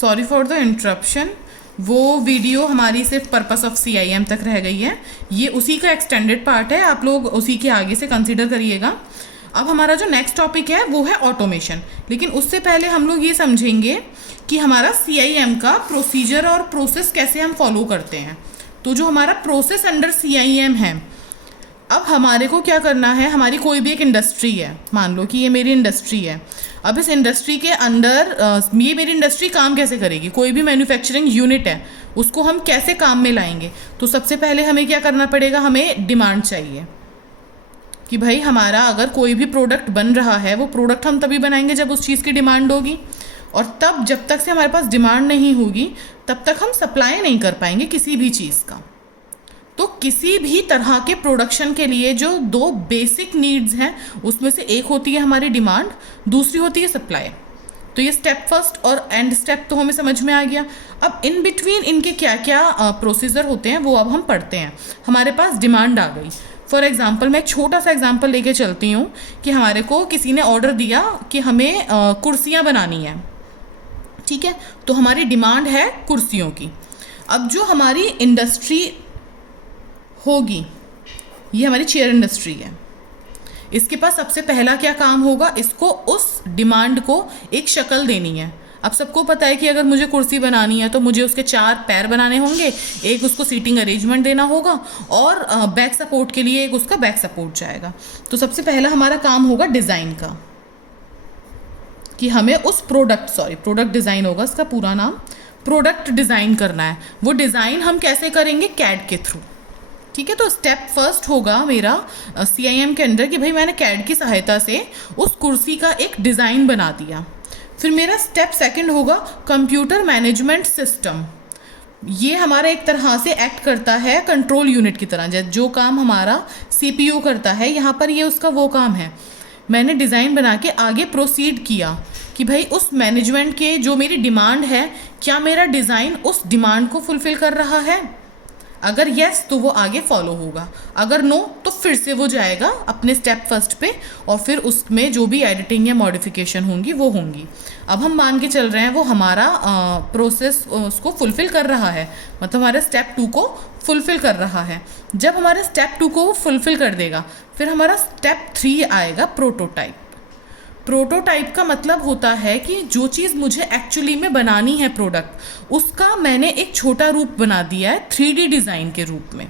Sorry for the interruption. वो video हमारी सिर्फ पर्पस ऑफ CIM तक रह गई है, ये उसी का एक्सटेंडेड पार्ट है, आप लोग उसी के आगे से कंसीडर करिएगा। अब हमारा जो नेक्स्ट टॉपिक है वो है ऑटोमेशन, लेकिन उससे पहले हम लोग ये समझेंगे कि हमारा CIM का प्रोसीजर और प्रोसेस कैसे हम फॉलो करते हैं। तो जो हमारा प्रोसेस अंडर CIM है, अब हमारे को क्या करना है, हमारी कोई भी एक इंडस्ट्री है, मान लो कि ये मेरी इंडस्ट्री है। अब इस इंडस्ट्री के अंदर ये मेरी इंडस्ट्री काम कैसे करेगी, कोई भी मैन्युफैक्चरिंग यूनिट है उसको हम कैसे काम में लाएंगे। तो सबसे पहले हमें क्या करना पड़ेगा, हमें डिमांड चाहिए कि भाई हमारा अगर कोई भी प्रोडक्ट बन रहा है, वो प्रोडक्ट हम तभी बनाएंगे जब उस चीज़ की डिमांड होगी, और तब जब तक से हमारे पास डिमांड नहीं होगी तब तक हम सप्लाई नहीं कर पाएंगे किसी भी चीज़ का। तो किसी भी तरह के प्रोडक्शन के लिए जो दो बेसिक नीड्स हैं उसमें से एक होती है हमारी डिमांड, दूसरी होती है सप्लाई। तो ये स्टेप फर्स्ट और एंड स्टेप तो हमें समझ में आ गया। अब इन बिटवीन इनके क्या क्या प्रोसीजर होते हैं वो अब हम पढ़ते हैं। हमारे पास डिमांड आ गई। फॉर एग्जांपल मैं एक छोटा सा एग्जांपल लेके चलती हूँ कि हमारे को किसी ने ऑर्डर दिया कि हमें कुर्सियाँ बनानी है, ठीक है। तो हमारी डिमांड है कुर्सियों की। अब जो हमारी इंडस्ट्री होगी, ये हमारी चेयर इंडस्ट्री है, इसके पास सबसे पहला क्या काम होगा, इसको उस डिमांड को एक शक्ल देनी है। अब सबको पता है कि अगर मुझे कुर्सी बनानी है तो मुझे उसके 4 पैर बनाने होंगे, एक उसको सीटिंग अरेंजमेंट देना होगा, और बैक सपोर्ट के लिए एक उसका बैक सपोर्ट जाएगा। तो सबसे पहला हमारा काम होगा डिज़ाइन का, कि हमें उस प्रोडक्ट डिज़ाइन होगा, इसका पूरा नाम प्रोडक्ट डिज़ाइन करना है। वो डिज़ाइन हम कैसे करेंगे, कैड के थ्रू, ठीक है। तो स्टेप फर्स्ट होगा मेरा CIM के अंदर कि भाई मैंने कैड की सहायता से उस कुर्सी का एक डिज़ाइन बना दिया। फिर मेरा स्टेप सेकंड होगा कंप्यूटर मैनेजमेंट सिस्टम। ये हमारा एक तरह से एक्ट करता है कंट्रोल यूनिट की तरह, जो काम हमारा CPU करता है, यहाँ पर ये उसका वो काम है। मैंने डिज़ाइन बना के आगे प्रोसीड किया कि भाई उस मैनेजमेंट के जो मेरी डिमांड है, क्या मेरा डिज़ाइन उस डिमांड को फुलफ़िल कर रहा है। अगर यस तो वो आगे फॉलो होगा, अगर नो तो फिर से वो जाएगा अपने स्टेप फर्स्ट पे, और फिर उसमें जो भी एडिटिंग या मॉडिफिकेशन होंगी वो होंगी। अब हम मान के चल रहे हैं वो हमारा प्रोसेस उसको फुलफ़िल कर रहा है, मतलब हमारे स्टेप 2 को फुलफ़िल कर रहा है। जब हमारे स्टेप 2 को वो फुलफ़िल कर देगा, फिर हमारा स्टेप 3 आएगा प्रोटोटाइप। प्रोटोटाइप का मतलब होता है कि जो चीज़ मुझे एक्चुअली में बनानी है प्रोडक्ट, उसका मैंने एक छोटा रूप बना दिया है 3D डिज़ाइन के रूप में,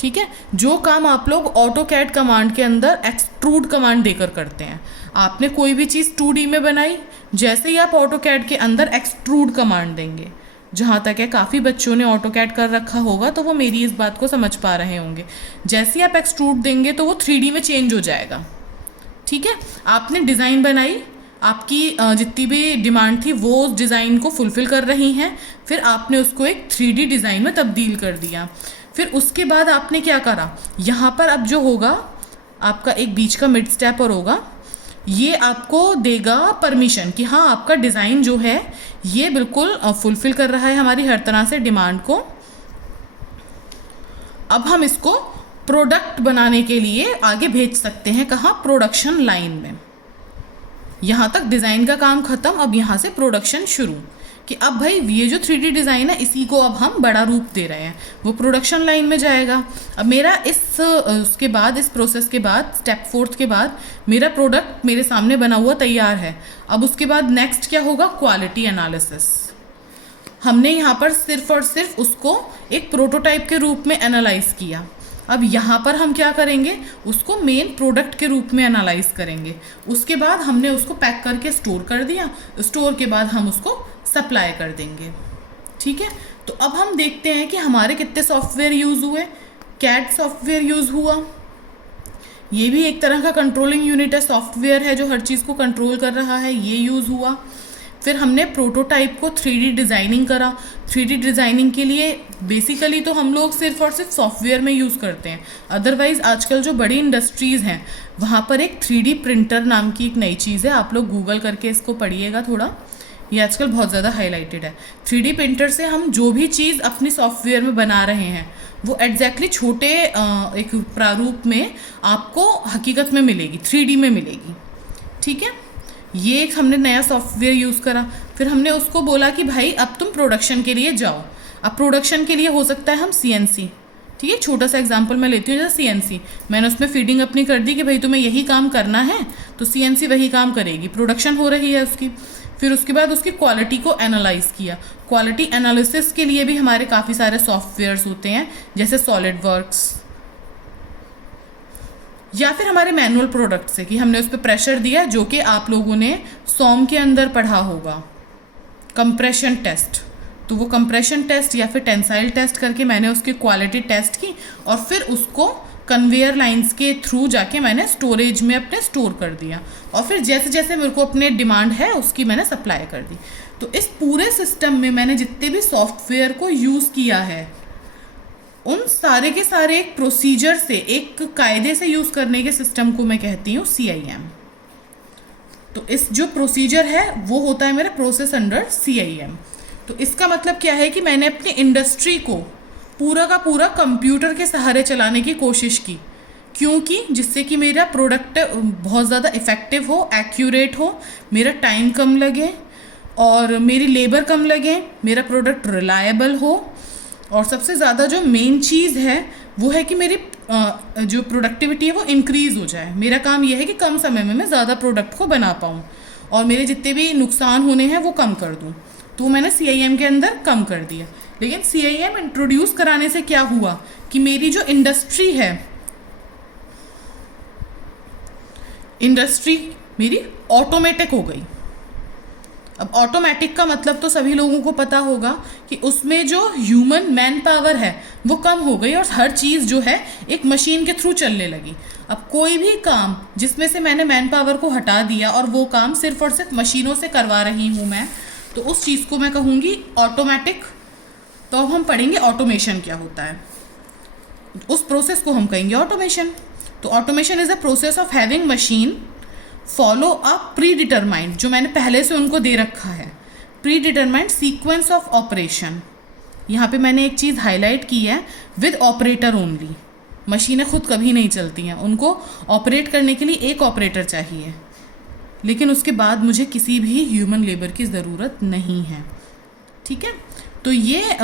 ठीक है। जो काम आप लोग ऑटोकैड कमांड के अंदर एक्सट्रूड कमांड देकर करते हैं, आपने कोई भी चीज़ 2D में बनाई, जैसे ही आप ऑटोकैड के अंदर एक्सट्रूड कमांड देंगे, जहाँ तक है काफ़ी बच्चों ने ऑटोकैड कर रखा होगा तो वो मेरी इस बात को समझ पा रहे होंगे। जैसे ही आप एक्सट्रूड देंगे तो वो 3D में चेंज हो जाएगा, ठीक है। आपने डिज़ाइन बनाई, आपकी जितनी भी डिमांड थी वो उस डिज़ाइन को फुलफ़िल कर रही हैं, फिर आपने उसको एक 3D डिज़ाइन में तब्दील कर दिया। फिर उसके बाद आपने क्या करा, यहाँ पर अब जो होगा आपका एक बीच का मिड स्टेप और होगा, ये आपको देगा परमिशन कि हाँ आपका डिज़ाइन जो है ये बिल्कुल फुलफ़िल कर रहा है हमारी हर तरह से डिमांड को। अब हम इसको प्रोडक्ट बनाने के लिए आगे भेज सकते हैं, कहाँ, प्रोडक्शन लाइन में। यहाँ तक डिज़ाइन का काम ख़त्म, अब यहाँ से प्रोडक्शन शुरू, कि अब भाई ये जो 3D डिज़ाइन है इसी को अब हम बड़ा रूप दे रहे हैं, वो प्रोडक्शन लाइन में जाएगा। अब मेरा उसके बाद, इस प्रोसेस के बाद, स्टेप 4 के बाद मेरा प्रोडक्ट मेरे सामने बना हुआ तैयार है। अब उसके बाद नेक्स्ट क्या होगा, क्वालिटी एनालिसिस। हमने यहाँ पर सिर्फ और सिर्फ उसको एक प्रोटोटाइप के रूप में एनालाइज किया। अब यहाँ पर हम क्या करेंगे, उसको मेन प्रोडक्ट के रूप में एनालाइज करेंगे। उसके बाद हमने उसको पैक करके स्टोर कर दिया, स्टोर के बाद हम उसको सप्लाई कर देंगे, ठीक है। तो अब हम देखते हैं कि हमारे कितने सॉफ्टवेयर यूज़ हुए। कैड सॉफ्टवेयर यूज़ हुआ, ये भी एक तरह का कंट्रोलिंग यूनिट है, सॉफ्टवेयर है जो हर चीज़ को कंट्रोल कर रहा है, ये यूज़ हुआ। फिर हमने प्रोटोटाइप को 3D डिज़ाइनिंग करा। 3D डिज़ाइनिंग के लिए बेसिकली तो हम लोग सिर्फ और सिर्फ सॉफ्टवेयर में यूज़ करते हैं, अदरवाइज़ आजकल जो बड़ी इंडस्ट्रीज़ हैं वहाँ पर एक 3D प्रिंटर नाम की एक नई चीज़ है, आप लोग गूगल करके इसको पढ़िएगा थोड़ा, ये आजकल बहुत ज़्यादा हाईलाइटेड है। 3D प्रिंटर से हम जो भी चीज़ अपनी सॉफ्टवेयर में बना रहे हैं वो एग्जैक्टली छोटे एक प्रारूप में आपको हकीकत में मिलेगी, 3D में मिलेगी, ठीक है। ये एक हमने नया सॉफ्टवेयर यूज़ करा। फिर फिर हमने उसको बोला कि भाई अब तुम प्रोडक्शन के लिए जाओ। अब प्रोडक्शन के लिए हो सकता है हम CNC, ठीक है, छोटा सा एग्जांपल मैं लेती हूँ जैसे CNC, मैंने उसमें फीडिंग अपनी कर दी कि भाई तुम्हें यही काम करना है, तो CNC वही काम करेगी, प्रोडक्शन हो रही है उसकी। फिर उसके बाद उसकी क्वालिटी को एनालाइज किया। क्वालिटी एनालिसिस के लिए भी हमारे काफ़ी सारे सॉफ्टवेयर्स होते हैं, जैसे सॉलिडवर्क्स, या फिर हमारे मैनुअल प्रोडक्ट से कि हमने उस पर प्रेशर दिया, जो कि आप लोगों ने सॉम के अंदर पढ़ा होगा, कंप्रेशन टेस्ट। तो वो कंप्रेशन टेस्ट या फिर टेंसाइल टेस्ट करके मैंने उसकी क्वालिटी टेस्ट की, और फिर उसको कन्वेयर लाइंस के थ्रू जाके मैंने स्टोरेज में अपने स्टोर कर दिया, और फिर जैसे जैसे मेरे को अपने डिमांड है उसकी मैंने सप्लाई कर दी। तो इस पूरे सिस्टम में मैंने जितने भी सॉफ्टवेयर को यूज़ किया है, उन सारे के सारे एक प्रोसीजर से, एक कायदे से यूज़ करने के सिस्टम को मैं कहती हूँ CIM। तो इस जो प्रोसीजर है वो होता है मेरा प्रोसेस अंडर CIM। तो इसका मतलब क्या है कि मैंने अपनी इंडस्ट्री को पूरा का पूरा कंप्यूटर के सहारे चलाने की कोशिश की, क्योंकि जिससे कि मेरा प्रोडक्ट बहुत ज़्यादा इफ़ेक्टिव हो, एक्यूरेट हो, मेरा टाइम कम लगे और मेरी लेबर कम लगे, मेरा प्रोडक्ट रिलायबल हो, और सबसे ज़्यादा जो मेन चीज़ है वो है कि मेरी जो प्रोडक्टिविटी है वो इंक्रीज़ हो जाए। मेरा काम यह है कि कम समय में मैं ज़्यादा प्रोडक्ट को बना पाऊँ और मेरे जितने भी नुकसान होने हैं वो कम कर दूँ। तो मैंने CIM के अंदर कम कर दिया। लेकिन CIM इंट्रोड्यूस कराने से क्या हुआ कि मेरी जो इंडस्ट्री है, इंडस्ट्री मेरी ऑटोमेटिक हो गई। अब ऑटोमेटिक का मतलब तो सभी लोगों को पता होगा कि उसमें जो ह्यूमन मैन पावर है वो कम हो गई और हर चीज़ जो है एक मशीन के थ्रू चलने लगी। अब कोई भी काम जिसमें से मैंने मैन पावर को हटा दिया और वो काम सिर्फ और सिर्फ मशीनों से करवा रही हूँ मैं, तो उस चीज़ को मैं कहूँगी ऑटोमेटिक। तो अब हम पढ़ेंगे ऑटोमेशन क्या होता है, उस प्रोसेस को हम कहेंगे ऑटोमेशन। तो automation is a process of having machine follow a pre determined, जो मैंने पहले से उनको दे रखा है, pre determined sequence of operation. यहाँ पे मैंने एक चीज़ हाईलाइट की है, विद ऑपरेटर ओनली। मशीनें खुद कभी नहीं चलती हैं, उनको ऑपरेट करने के लिए एक ऑपरेटर चाहिए, लेकिन उसके बाद मुझे किसी भी ह्यूमन लेबर की ज़रूरत नहीं है। ठीक है, तो ये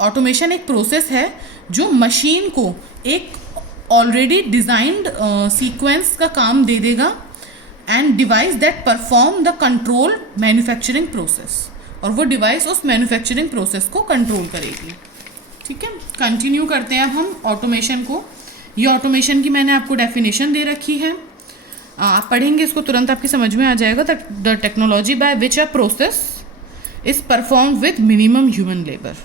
ऑटोमेशन एक प्रोसेस है जो मशीन को एक ऑलरेडी डिज़ाइंड सीक्वेंस का काम दे देगा and device that perform the control manufacturing process, और वो डिवाइस उस मैन्युफैक्चरिंग प्रोसेस को कंट्रोल करेगी। ठीक है, कंटिन्यू करते हैं अब हम ऑटोमेशन को। ये ऑटोमेशन की मैंने आपको डेफिनेशन दे रखी है, आप पढ़ेंगे इसको तुरंत आपकी समझ में आ जाएगा। The technology by which a process is perform with minimum human labour.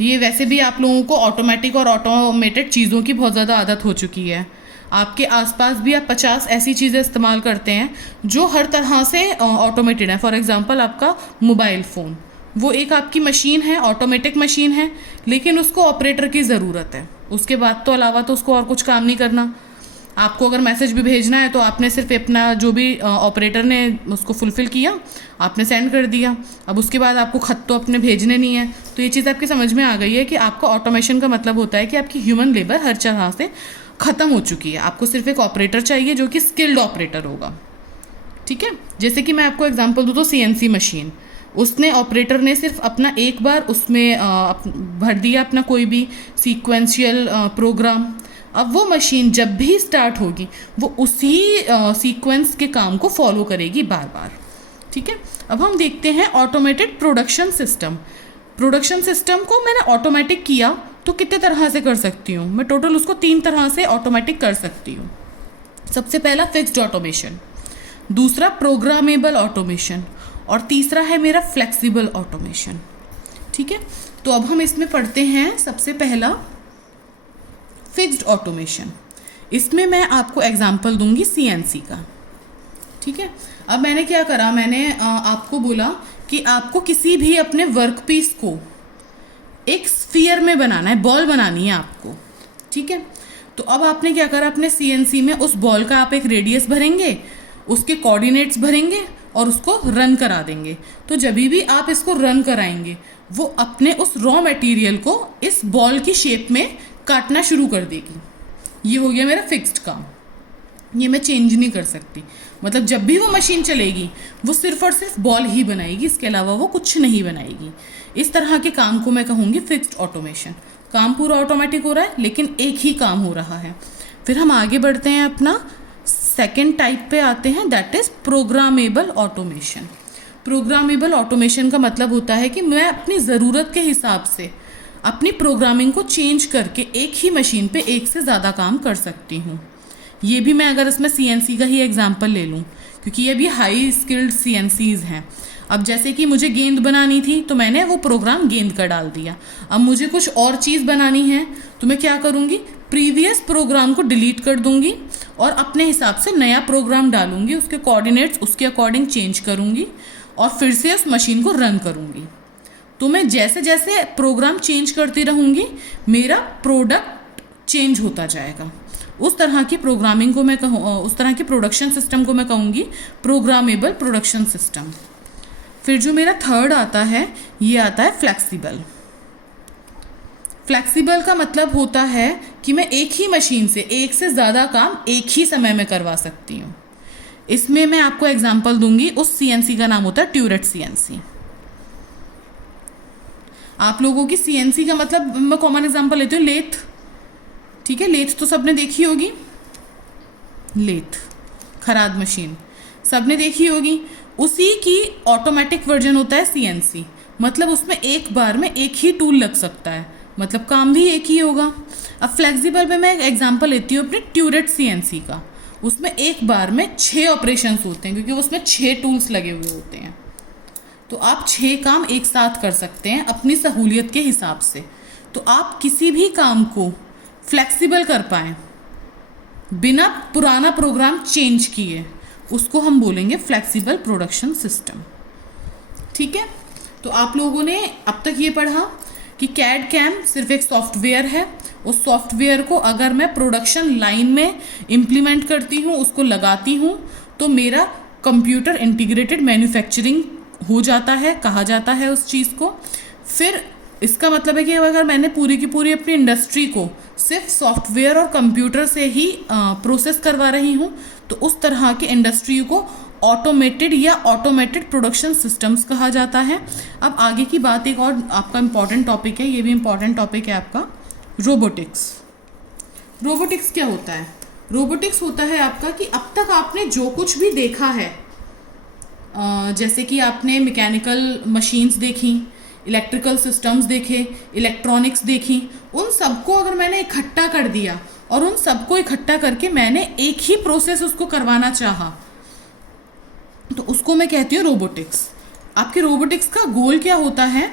ये वैसे भी आप लोगों को ऑटोमेटिक और ऑटोमेटेड चीज़ों की बहुत ज़्यादा आदत हो चुकी है। आपके आसपास भी आप 50 ऐसी चीज़ें इस्तेमाल करते हैं जो हर तरह से ऑटोमेटेड है। फॉर एग्जांपल आपका मोबाइल फ़ोन, वो एक आपकी मशीन है, ऑटोमेटिक मशीन है, लेकिन उसको ऑपरेटर की ज़रूरत है। उसके बाद तो अलावा तो उसको और कुछ काम नहीं करना। आपको अगर मैसेज भी भेजना है तो आपने सिर्फ अपना जो भी ऑपरेटर ने उसको फुलफ़िल किया, आपने सेंड कर दिया। अब उसके बाद आपको ख़त तो अपने भेजने नहीं है। तो ये चीज़ आपकी समझ में आ गई है कि आपका ऑटोमेशन का मतलब होता है कि आपकी ह्यूमन लेबर हर तरह से ख़त्म हो चुकी है। आपको सिर्फ एक ऑपरेटर चाहिए जो कि स्किल्ड ऑपरेटर होगा। ठीक है, जैसे कि मैं आपको एग्जांपल दूँ तो CNC मशीन, उसने ऑपरेटर ने सिर्फ अपना एक बार उसमें भर दिया अपना कोई भी सीक्वेंशियल प्रोग्राम। अब वो मशीन जब भी स्टार्ट होगी वो उसी सीक्वेंस के काम को फॉलो करेगी बार बार। ठीक है, अब हम देखते हैं automated production system. Production system को मैंने ऑटोमेटिक किया तो कितने तरह से कर सकती हूँ मैं? टोटल उसको 3 तरह से ऑटोमेटिक कर सकती हूँ। सबसे पहला फिक्स्ड ऑटोमेशन, दूसरा प्रोग्रामेबल ऑटोमेशन, और तीसरा है मेरा फ्लेक्सिबल ऑटोमेशन। ठीक है, तो अब हम इसमें पढ़ते हैं सबसे पहला फिक्स्ड ऑटोमेशन। इसमें मैं आपको एग्जांपल दूंगी CNC का। ठीक है, अब मैंने क्या करा, मैंने आपको बोला कि आपको किसी भी अपने वर्क पीस को एक स्फीयर में बनाना है, बॉल बनानी है आपको। ठीक है, तो अब आपने क्या करा, अपने CNC में उस बॉल का आप एक रेडियस भरेंगे, उसके कोऑर्डिनेट्स भरेंगे और उसको रन करा देंगे। तो जब भी आप इसको रन कराएंगे वो अपने उस रॉ मटेरियल को इस बॉल की शेप में काटना शुरू कर देगी। ये हो गया मेरा फिक्स्ड काम। ये मैं चेंज नहीं कर सकती। मतलब जब भी वो मशीन चलेगी वो सिर्फ और सिर्फ बॉल ही बनाएगी, इसके अलावा वो कुछ नहीं बनाएगी। इस तरह के काम को मैं कहूँगी फिक्स्ड ऑटोमेशन। काम पूरा ऑटोमेटिक हो रहा है लेकिन एक ही काम हो रहा है। फिर हम आगे बढ़ते हैं, अपना सेकेंड टाइप पे आते हैं, that is programmable automation. Programmable automation का मतलब होता है कि मैं अपनी ज़रूरत के हिसाब से अपनी प्रोग्रामिंग को चेंज करके एक ही मशीन पे एक से ज़्यादा काम कर सकती हूँ। ये भी मैं अगर इसमें CNC का ही एग्जांपल ले लूँ, क्योंकि ये भी हाई स्किल्ड CNCs हैं। अब जैसे कि मुझे गेंद बनानी थी तो मैंने वो प्रोग्राम गेंद का डाल दिया। अब मुझे कुछ और चीज़ बनानी है तो मैं क्या करूँगी, प्रीवियस प्रोग्राम को डिलीट कर दूँगी और अपने हिसाब से नया प्रोग्राम डालूँगी, उसके कोऑर्डिनेट्स उसके अकॉर्डिंग चेंज करूँगी और फिर से उस मशीन को रन करूँगी। तो मैं जैसे जैसे प्रोग्राम चेंज करती रहूँगी मेरा प्रोडक्ट चेंज होता जाएगा। उस तरह की प्रोग्रामिंग को मैं कहूँ, उस तरह के प्रोडक्शन सिस्टम को मैं कहूँगी प्रोग्रामेबल प्रोडक्शन सिस्टम। फिर जो मेरा थर्ड आता है ये आता है फ्लेक्सिबल। फ्लेक्सिबल का मतलब होता है कि मैं एक ही मशीन से एक से ज़्यादा काम एक ही समय में करवा सकती हूँ। इसमें मैं आपको एग्जांपल दूंगी, उस CNC का नाम होता है ट्यूरेट CNC। आप लोगों की CNC का मतलब मैं कॉमन एग्जांपल लेती हूँ, लेथ। ठीक है, लेथ तो सबने देखी होगी, लेथ खराद मशीन सबने देखी होगी। उसी की ऑटोमेटिक वर्जन होता है CNC। मतलब उसमें एक बार में एक ही टूल लग सकता है, मतलब काम भी एक ही होगा। अब फ्लेक्सिबल में मैं एक एग्जांपल लेती हूँ अपने ट्यूरेट CNC का। उसमें एक बार में 6 ऑपरेशंस होते हैं, क्योंकि उसमें 6 टूल्स लगे हुए होते हैं। तो आप 6 काम एक साथ कर सकते हैं अपनी सहूलियत के हिसाब से। तो आप किसी भी काम को फ्लेक्सिबल कर पाएँ बिना पुराना प्रोग्राम चेंज किए, उसको हम बोलेंगे फ्लेक्सिबल प्रोडक्शन सिस्टम। ठीक है, तो आप लोगों ने अब तक ये पढ़ा कि कैड कैम सिर्फ एक सॉफ्टवेयर है। उस सॉफ्टवेयर को अगर मैं प्रोडक्शन लाइन में इम्प्लीमेंट करती हूँ, उसको लगाती हूँ, तो मेरा कंप्यूटर इंटीग्रेटेड मैन्युफैक्चरिंग हो जाता है, कहा जाता है उस चीज़ को। फिर इसका मतलब है कि अगर मैंने पूरी की पूरी अपनी इंडस्ट्री को सिर्फ सॉफ्टवेयर और कंप्यूटर से ही प्रोसेस करवा रही हूँ, तो उस तरह के इंडस्ट्री को ऑटोमेटेड या ऑटोमेटेड प्रोडक्शन सिस्टम्स कहा जाता है। अब आगे की बात, एक और आपका इम्पॉर्टेंट टॉपिक है, ये भी इम्पॉर्टेंट टॉपिक है आपका, रोबोटिक्स। रोबोटिक्स क्या होता है? रोबोटिक्स होता है आपका कि अब तक आपने जो कुछ भी देखा है, जैसे कि आपने मैकेनिकल मशीन्स देखी, इलेक्ट्रिकल सिस्टम्स देखे, इलेक्ट्रॉनिक्स देखी, उन सबको अगर मैंने इकट्ठा कर दिया और उन सबको इकट्ठा करके मैंने एक ही प्रोसेस उसको करवाना चाहा, तो उसको मैं कहती हूँ रोबोटिक्स। आपके रोबोटिक्स का गोल क्या होता है?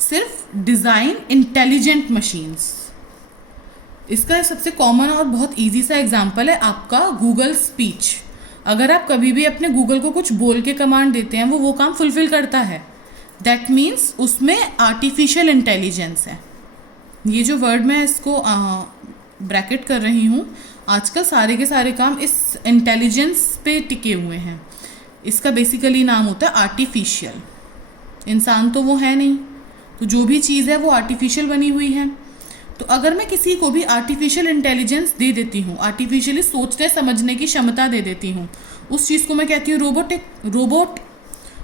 सिर्फ डिज़ाइन इंटेलिजेंट मशीन्स। इसका सबसे कॉमन और बहुत इजी सा एग्जांपल है आपका गूगल स्पीच। अगर आप कभी भी अपने गूगल को कुछ बोल के कमांड देते हैं, वो काम फुलफिल करता है। दैट मीन्स उसमें आर्टिफिशियल इंटेलिजेंस है। ये जो वर्ड मैं इसको ब्रैकेट कर रही हूँ, आजकल सारे के सारे काम इस इंटेलिजेंस पे टिके हुए हैं। इसका बेसिकली नाम होता है आर्टिफिशियल। इंसान तो वो है नहीं, तो जो भी चीज़ है वो आर्टिफिशियल बनी हुई है। तो अगर मैं किसी को भी आर्टिफिशियल इंटेलिजेंस दे देती हूँ, आर्टिफिशियली सोचने समझने की क्षमता दे देती हूँ, उस चीज़ को मैं कहती हूँ रोबोट।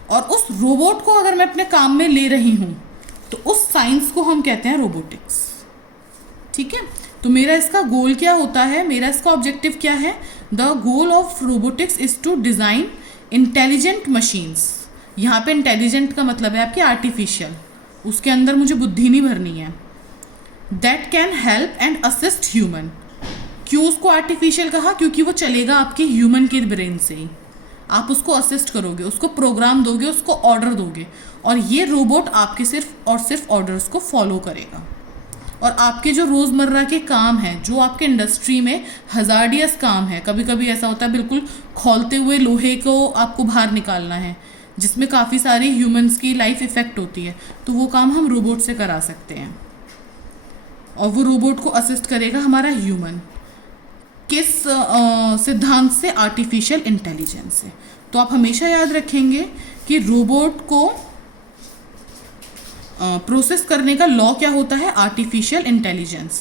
और उस रोबोट को अगर मैं अपने काम में ले रही हूँ, तो उस साइंस को हम कहते हैं रोबोटिक्स। ठीक है, तो मेरा इसका गोल क्या होता है, मेरा इसका ऑब्जेक्टिव क्या है? The goal of robotics is to design intelligent machines. यहाँ पे इंटेलिजेंट का मतलब है आपकी आर्टिफिशियल, उसके अंदर मुझे बुद्धि नहीं भरनी है। That can help and assist human. क्यों उसको आर्टिफिशियल कहा? क्योंकि वो चलेगा आपके ह्यूमन के ब्रेन से ही। आप उसको असिस्ट करोगे, उसको प्रोग्राम दोगे, उसको ऑर्डर दोगे, और ये रोबोट आपके सिर्फ और सिर्फ ऑर्डर्स को फॉलो करेगा। और आपके जो रोज़मर्रा के काम हैं, जो आपके इंडस्ट्री में हज़ार्डियस काम है, कभी कभी ऐसा होता है बिल्कुल खोलते हुए लोहे को आपको बाहर निकालना है, जिसमें काफ़ी सारी ह्यूमंस की लाइफ इफ़ेक्ट होती है, तो वो काम हम रोबोट से करा सकते हैं। और वो रोबोट को असिस्ट करेगा हमारा ह्यूमन। किस सिद्धांत से? आर्टिफिशियल इंटेलिजेंस से। तो आप हमेशा याद रखेंगे कि रोबोट को प्रोसेस करने का लॉ क्या होता है? Artificial intelligence.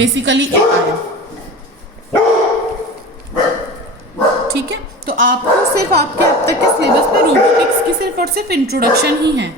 Basically AI. ठीक है, तो आपको सिर्फ आपके अब तक के सिलेबस पे रोबोटिक्स की सिर्फ और सिर्फ इंट्रोडक्शन ही है,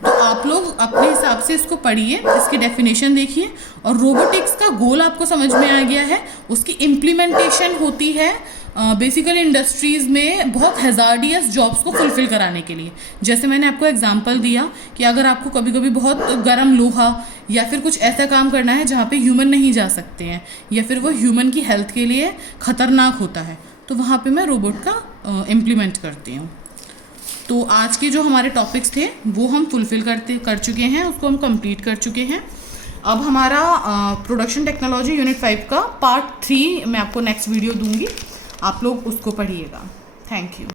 तो आप लोग अपने हिसाब से इसको पढ़िए, इसकी डेफिनेशन देखिए, और रोबोटिक्स का गोल आपको समझ में आ गया है। उसकी इम्प्लीमेंटेशन होती है बेसिकली इंडस्ट्रीज़ में बहुत हैज़ार्डियस जॉब्स को फुलफिल कराने के लिए। जैसे मैंने आपको एग्जांपल दिया कि अगर आपको कभी कभी बहुत गर्म लोहा या फिर कुछ ऐसा काम करना है जहाँ पे ह्यूमन नहीं जा सकते हैं, या फिर वो ह्यूमन की हेल्थ के लिए ख़तरनाक होता है, तो वहाँ पे मैं रोबोट का इम्प्लीमेंट करती हूँ। तो आज के जो हमारे टॉपिक्स थे वो हम फुलफ़िल कर चुके हैं, उसको हम कंप्लीट कर चुके हैं। अब हमारा प्रोडक्शन टेक्नोलॉजी यूनिट 5 का पार्ट 3 मैं आपको नेक्स्ट वीडियो दूंगी, आप लोग उसको पढ़िएगा। Thank you.